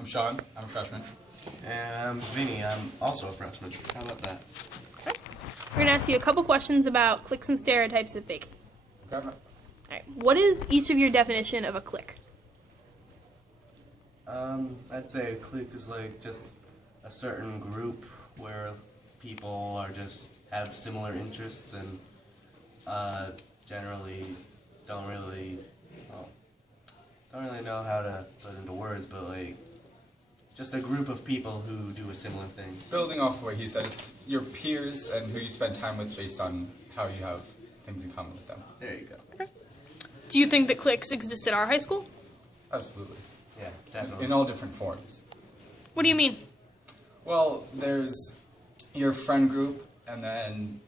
I'm Sean. I'm a freshman. And I'm Vinny. I'm also a freshman. How about that? We're going to ask you a couple questions about cliques and stereotypes at Bacon. Okay. All right. What is each of your definition of a clique? I'd say a clique is like just a certain group where people are just have similar interests and generally don't really know how to put into words, but like just a group of people who do a similar thing. Building off of what he said, it's your peers and who you spend time with based on how you have things in common with them. There you go. Do you think that cliques exist at our high school? Absolutely. Yeah, definitely. In all different forms. What do you mean? Well, there's your friend group, and then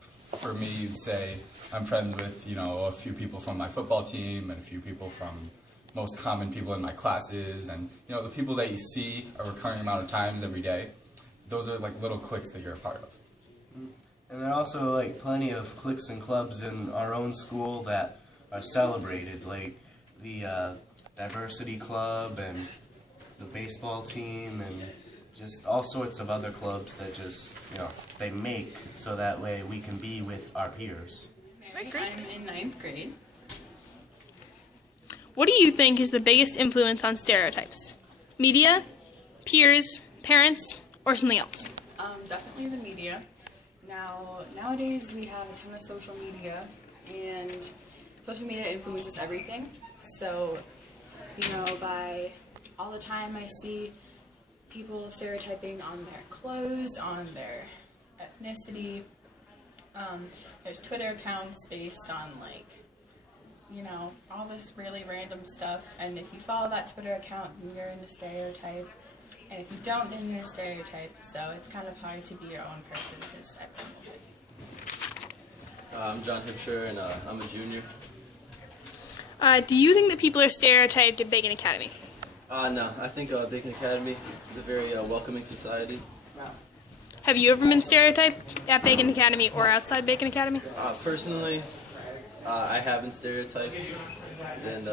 for me, you'd say I'm friends with, a few people from my football team and a few people from most common people in my classes, and, the people that you see a recurring amount of times every day. Those are like little cliques that you're a part of. And there are also like plenty of cliques and clubs in our own school that are celebrated, like the diversity club and the baseball team and just all sorts of other clubs that just, they make so that way we can be with our peers. Mary, I'm in 9th grade. What do you think is the biggest influence on stereotypes? Media, peers, parents, or something else? Definitely the media. Nowadays we have a ton of social media, and social media influences everything. So, by all the time I see people stereotyping on their clothes, on their ethnicity. There's Twitter accounts based on all this really random stuff, and if you follow that Twitter account, then you're in a stereotype, and if you don't, then you're a stereotype, so it's kind of hard to be your own person, because everyone will fit you. I'm John Hipsher, and I'm a junior. Do you think that people are stereotyped at Bacon Academy? No, I think Bacon Academy is a very welcoming society. Have you ever been stereotyped at Bacon Academy or outside Bacon Academy? Personally, I have been stereotyped, and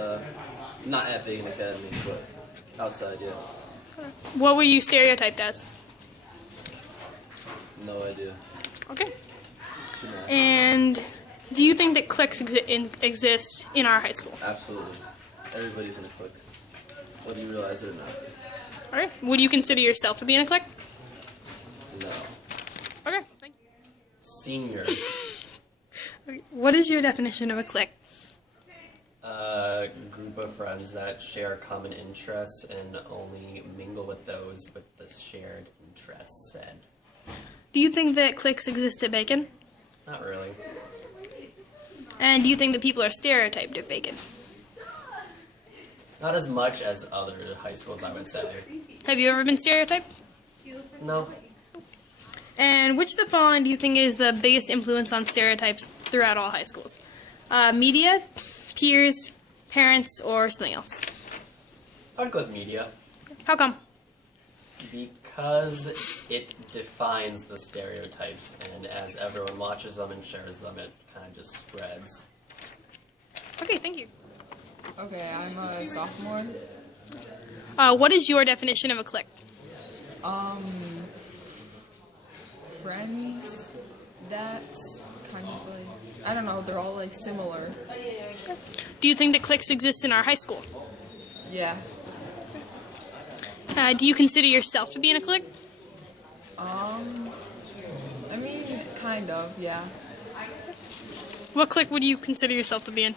not at Bacon Academy, but outside, yeah. What were you stereotyped as? No idea. Okay. And do you think that cliques exist in our high school? Absolutely. Everybody's in a clique, whether you realize it or not. All right. Would you consider yourself to be in a clique? No. Okay. Thank you. Senior. Okay. What is your definition of a clique? A group of friends that share common interests and only mingle with those with the shared interests said. Do you think that cliques exist at Bacon? Not really. And do you think that people are stereotyped at Bacon? Not as much as other high schools, I would say. Have you ever been stereotyped? No. And which of the following do you think is the biggest influence on stereotypes throughout all high schools? Media, peers, parents, or something else? I'd go with media. How come? Because it defines the stereotypes, and as everyone watches them and shares them, it kind of just spreads. Okay, thank you. Okay, I'm a sophomore. What is your definition of a clique? Friends that's kind of like, I don't know, they're all like similar. Do you think that cliques exist in our high school? Yeah. Do you consider yourself to be in a clique? I mean, kind of, yeah. What clique would you consider yourself to be in?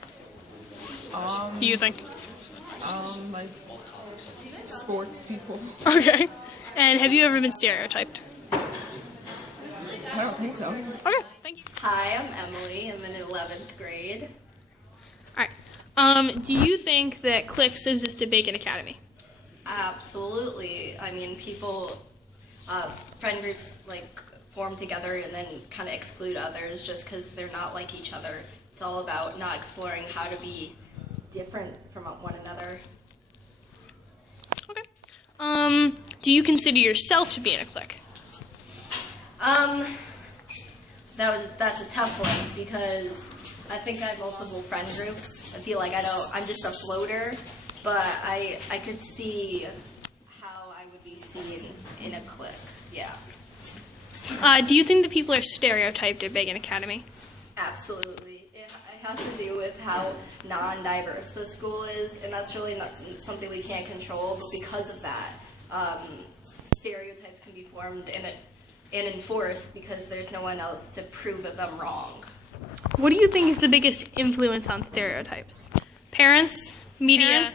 Do you think? Like sports people. Okay. And have you ever been stereotyped? I don't think so. Okay, thank you. Hi, I'm Emily. I'm in 11th grade. All right. Do you think that cliques exist at Bacon Academy? Absolutely. I mean, people, friend groups form together and then kind of exclude others just because they're not like each other. It's all about not exploring how to be different from one another. Okay. Do you consider yourself to be in a clique? That's a tough one because I think I have multiple friend groups. I feel like I'm just a floater, but I could see be seen in a clique. Yeah, Do you think that people are stereotyped at Bacon Academy? absolutely. It has to do with how non-diverse the school is, and that's really not something we can't control. But because of that, stereotypes can be formed and enforced because there's no one else to prove them wrong. What do you think is the biggest influence on stereotypes? Parents, media,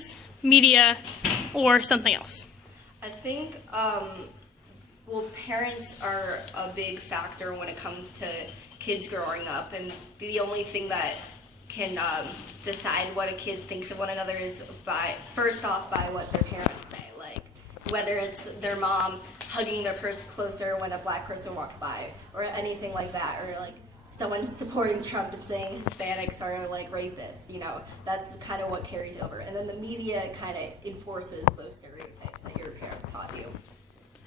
or something else? I think, well, parents are a big factor when it comes to kids growing up, and the only thing that can decide what a kid thinks of one another is first off by what their parents say, like whether it's their mom hugging their person closer when a black person walks by, or anything like that, or like someone supporting Trump and saying Hispanics are like rapists. You know, that's kind of what carries over, and then the media kind of enforces those stereotypes that your parents taught you.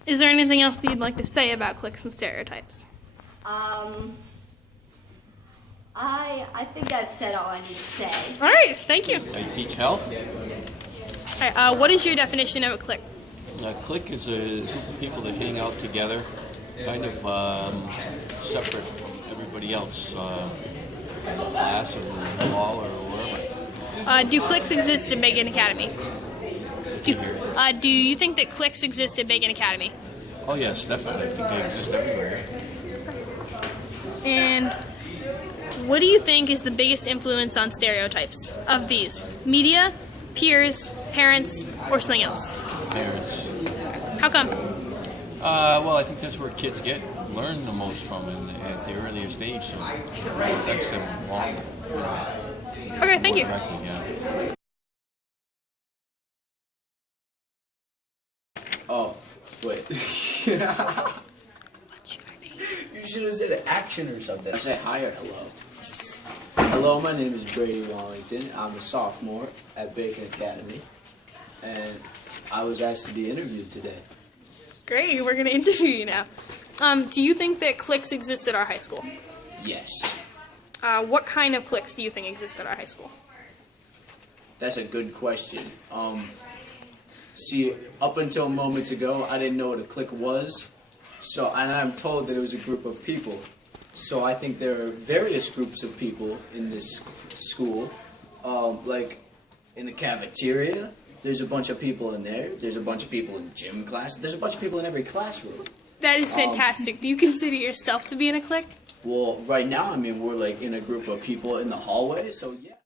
Is there anything else that you'd like to say about cliques and stereotypes? I think I've said all I need to say. All right, thank you. I teach health. All right, what is your definition of a clique? A clique is a group of people that hang out together, kind of separate from everybody else, class or hall or wherever. Do cliques exist at Bacon Academy? Do you think that cliques exist at Bacon Academy? Oh yes, definitely. I think they exist everywhere. And what do you think is the biggest influence on stereotypes of these? Media, peers, parents, or something else? Parents. How come? Well, I think that's where kids learn the most from at the earliest age, so it affects them long. Okay, thank you. Directly, yeah. Oh, wait. You should have said action or something. I say hi or hello. Hello, my name is Brady Wallington. I'm a sophomore at Bacon Academy, and I was asked to be interviewed today. Great, we're going to interview you now. Do you think that cliques exist at our high school? Yes. What kind of cliques do you think exist at our high school? That's a good question. See, up until moments ago, I didn't know what a clique was. And I'm told that it was a group of people. So I think there are various groups of people in this school. Like in the cafeteria, there's a bunch of people in there. There's a bunch of people in gym class. There's a bunch of people in every classroom. That is fantastic. Do you consider yourself to be in a clique? Well, right now, I mean, we're like in a group of people in the hallway, so yeah.